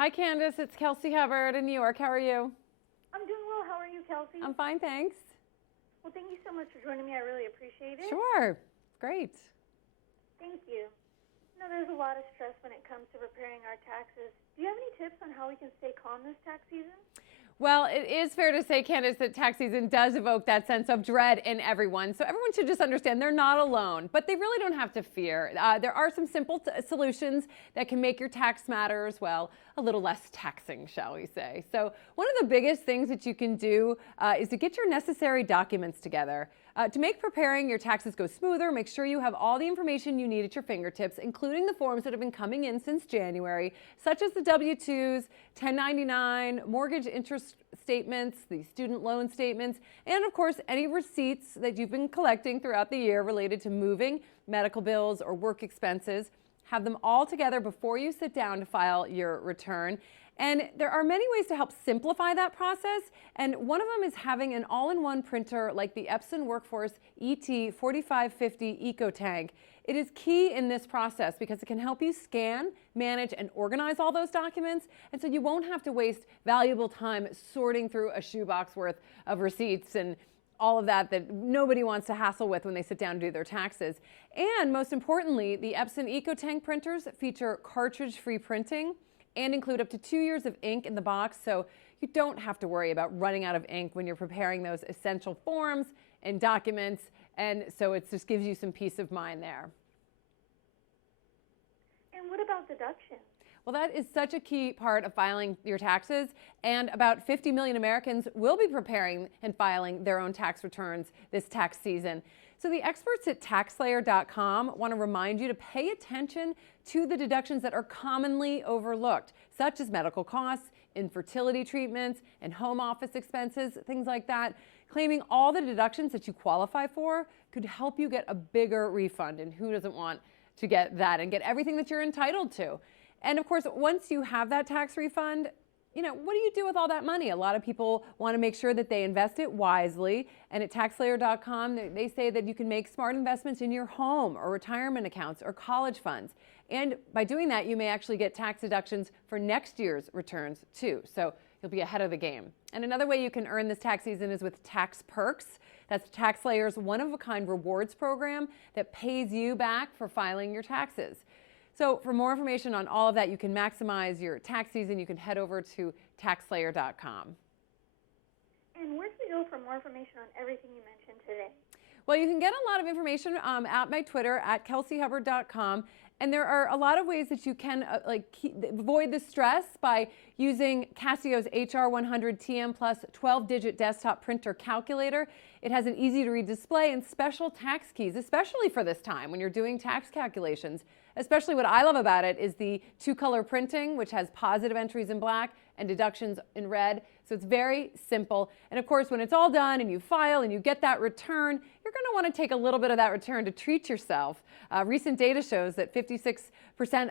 Hi, Candace. It's Kelsey Hubbard in New York. How are you? I'm doing well. How are you, Kelsey? I'm fine, thanks. Well, thank you so much for joining me. I really appreciate it. Sure. Great. Thank you. You know, there's a lot of stress when it comes to preparing our taxes. Do you have any tips on how we can stay calm this tax season? Well, it is fair to say, Candace, that tax season does evoke that sense of dread in everyone. So everyone should just understand they're not alone, but they really don't have to fear. There are some simple solutions that can make your tax matters, well, a little less taxing, shall we say. So one of the biggest things that you can do is to get your necessary documents together. To make preparing your taxes go smoother, make sure you have all the information you need at your fingertips, including the forms that have been coming in since January, such as the W-2s, 1099, mortgage interest statements, the student loan statements, and of course, any receipts that you've been collecting throughout the year related to moving, medical bills, or work expenses. Have them all together before you sit down to file your return. And there are many ways to help simplify that process, and one of them is having an all-in-one printer like the Epson Workforce ET4550 EcoTank. It is key in this process because it can help you scan, manage, and organize all those documents, and so you won't have to waste valuable time sorting through a shoebox worth of receipts and all of that nobody wants to hassle with when they sit down to do their taxes. And most importantly, the Epson EcoTank printers feature cartridge-free printing and include up to 2 years of ink in the box, so you don't have to worry about running out of ink when you're preparing those essential forms and documents, and so it just gives you some peace of mind there. And what about deductions? Well, that is such a key part of filing your taxes, and about 50 million Americans will be preparing and filing their own tax returns this tax season. So the experts at taxslayer.com want to remind you to pay attention to the deductions that are commonly overlooked, such as medical costs, infertility treatments, and home office expenses, things like that. Claiming all the deductions that you qualify for could help you get a bigger refund, and who doesn't want to get that and get everything that you're entitled to? And of course, once you have that tax refund, what do you do with all that money? A lot of people want to make sure that they invest it wisely. And at taxslayer.com, they say that you can make smart investments in your home or retirement accounts or college funds. And by doing that, you may actually get tax deductions for next year's returns too. So you'll be ahead of the game. And another way you can earn this tax season is with tax perks. That's TaxSlayer's one-of-a-kind rewards program that pays you back for filing your taxes. So for more information on all of that, you can maximize your tax season. You can head over to taxslayer.com. And where can we go for more information on everything you mentioned today? Well, you can get a lot of information at my Twitter, at kelseyhubbard.com. And there are a lot of ways that you can avoid the stress by using Casio's HR100 TM Plus 12-digit desktop printer calculator. It has an easy-to-read display and special tax keys, especially for this time when you're doing tax calculations. Especially what I love about it is the two-color printing, which has positive entries in black and deductions in red. So it's very simple. And of course, when it's all done and you file and you get that return, you're going to want to take a little bit of that return to treat yourself. Recent data shows that 56%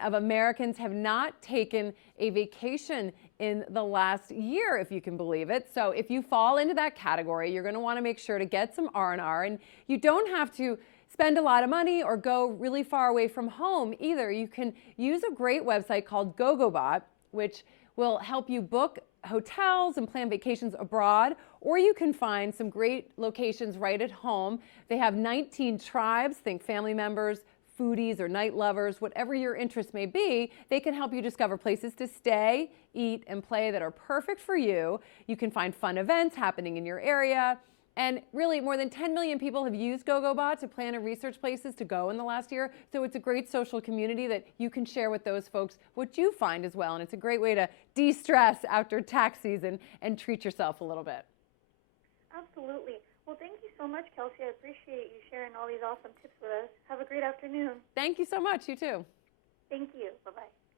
of Americans have not taken a vacation in the last year, if you can believe it. So if you fall into that category, you're going to want to make sure to get some R&R, and you don't have to spend a lot of money or go really far away from home either. You can use a great website called GoGoBot, which will help you book hotels and plan vacations abroad, or you can find some great locations right at home. They have 19 tribes, think family members, foodies, or night lovers, whatever your interest may be. They can help you discover places to stay, eat, and play that are perfect for you. You can find fun events happening in your area. And really, more than 10 million people have used GoGoBot to plan and research places to go in the last year. So it's a great social community that you can share with those folks what you find as well. And it's a great way to de-stress after tax season and treat yourself a little bit. Absolutely. Well, thank you so much, Kelsey. I appreciate you sharing all these awesome tips with us. Have a great afternoon. Thank you so much. You too. Thank you. Bye-bye.